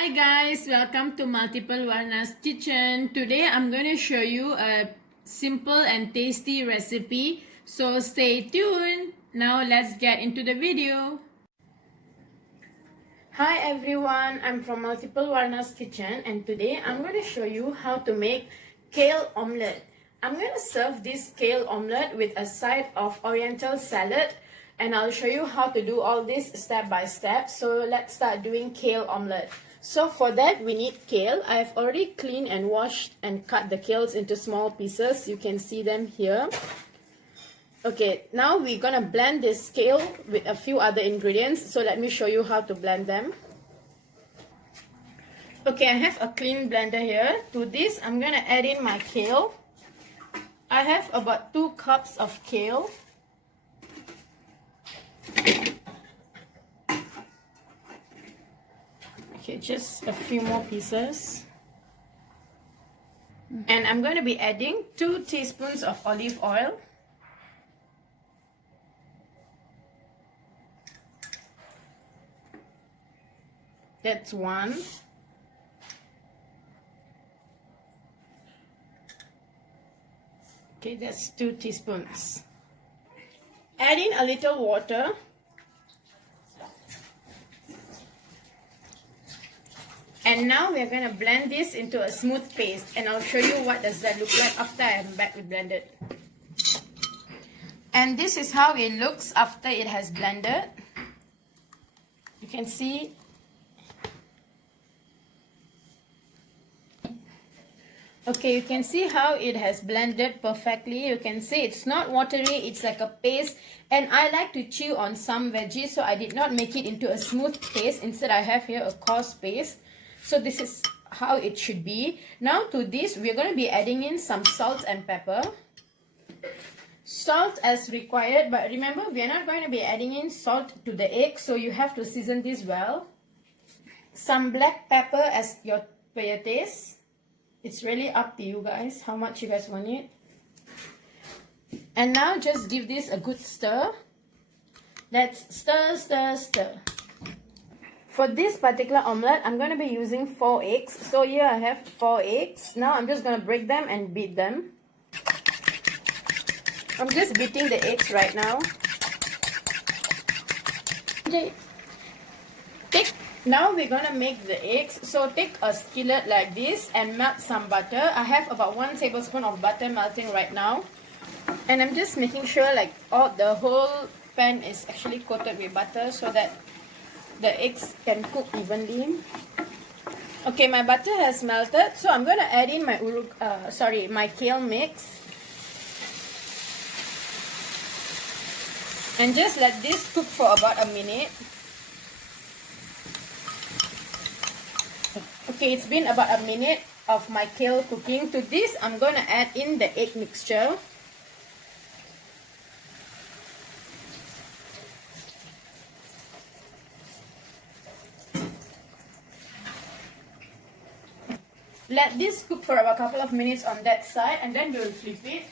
Hi guys, welcome to Multiplewarnas kitchen. Today I'm going to show you a simple and tasty recipe. So stay tuned. Now let's get into the video. Hi everyone, I'm from Multiplewarnas kitchen and today I'm going to show you how to make kale omelette. I'm going to serve this kale omelette with a side of oriental salad and I'll show you how to do all this step by step. So let's start doing kale omelette. So for that we need kale. I've already cleaned and washed and cut the kales into small pieces. You can see them here. Okay, now we're gonna blend this kale with a few other ingredients. So let me show you how to blend them. Okay, I have a clean blender here. To this, I'm gonna add in my kale. I have about 2 cups of kale. Okay, just a few more pieces. And I'm going to be adding 2 teaspoons of olive oil. That's 1. Okay, that's 2 teaspoons. Add in a little water. And now we're going to blend this into a smooth paste and I'll show you what does that look like after I'm back with blended. And this is how it looks after it has blended. You can see. Okay, you can see how it has blended perfectly. You can see it's not watery, it's like a paste. And I like to chew on some veggies, so I did not make it into a smooth paste. Instead, I have here a coarse paste. So this is how it should be. Now to this, we're going to be adding in some salt and pepper. Salt as required, but remember, we're not going to be adding in salt to the egg, so you have to season this well. Some black pepper as for your taste. It's really up to you guys, how much you guys want it. And now just give this a good stir. Let's stir, stir, stir. For this particular omelette, I'm going to be using 4 eggs. So here I have 4 eggs. Now I'm just going to break them and beat them. I'm just beating the eggs right now. Now we're going to make the eggs. So take a skillet like this and melt some butter. I have about 1 tablespoon of butter melting right now. And I'm just making sure like the whole pan is actually coated with butter so that the eggs can cook evenly. Okay, my butter has melted, so I'm going to add in my kale mix. And just let this cook for about a minute. Okay, it's been about a minute of my kale cooking. To this, I'm going to add in the egg mixture. Let this cook for about a couple of minutes on that side and then we'll flip it.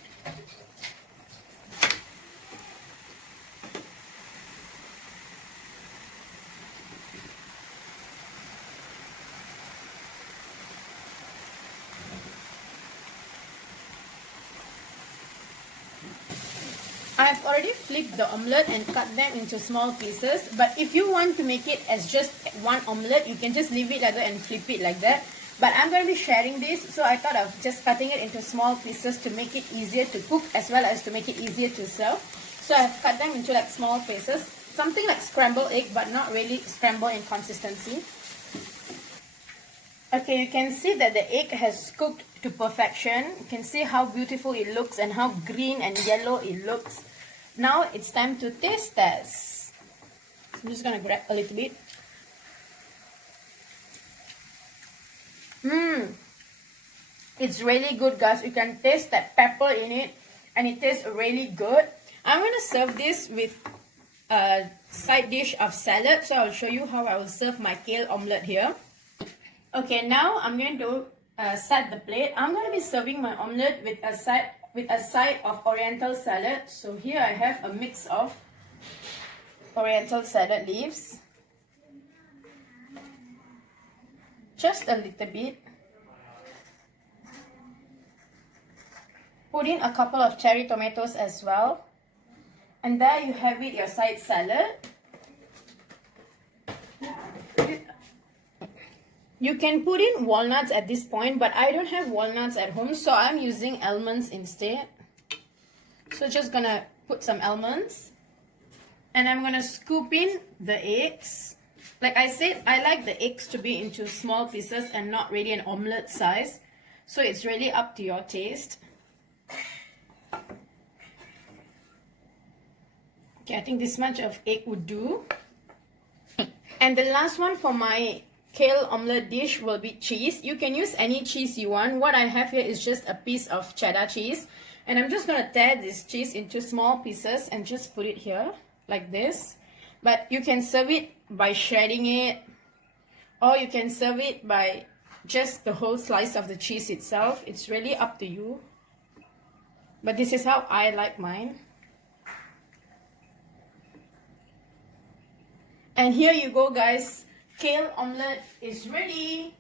I've already flipped the omelette and cut them into small pieces. But if you want to make it as just one omelette, you can just leave it like that and flip it like that. But I'm going to be sharing this, so I thought of just cutting it into small pieces to make it easier to cook as well as to make it easier to serve. So I've cut them into like small pieces. Something like scrambled egg, but not really scrambled in consistency. Okay, you can see that the egg has cooked to perfection. You can see how beautiful it looks and how green and yellow it looks. Now it's time to taste test. I'm just going to grab a little bit. It's really good, guys. You can taste that pepper in it and it tastes really good. I'm going to serve this with a side dish of salad. So I'll show you how I will serve my kale omelette here. Okay, now I'm going to set the plate. I'm going to be serving my omelette with a side of oriental salad. So here I have a mix of oriental salad leaves. just a little bit. Put in a couple of cherry tomatoes as well. And there you have it, your side salad. You can put in walnuts at this point, but I don't have walnuts at home, so I'm using almonds instead. So just gonna put some almonds. And I'm gonna scoop in the eggs. Like I said, I like the eggs to be into small pieces and not really an omelette size. So it's really up to your taste. Okay, I think this much of egg would do. And the last one for my kale omelette dish will be cheese. You can use any cheese you want. What I have here is just a piece of cheddar cheese. And I'm just going to tear this cheese into small pieces and just put it here like this. But you can serve it by shredding it, or you can serve it by just the whole slice of the cheese itself. It's really up to you. But this is how I like mine. And here you go, guys. Kale omelette is ready.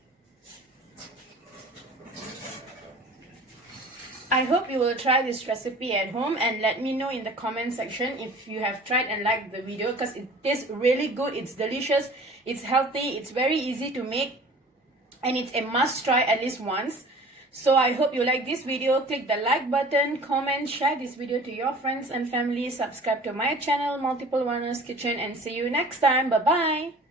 I hope you will try this recipe at home and let me know in the comment section if you have tried and liked the video, because it tastes really good. It's delicious, it's healthy, it's very easy to make, and it's a must try at least once. So I hope you like this video. Click the like button, comment, share this video to your friends and family, subscribe to my channel Multiplewarnas Kitchen, and see you next time. Bye bye.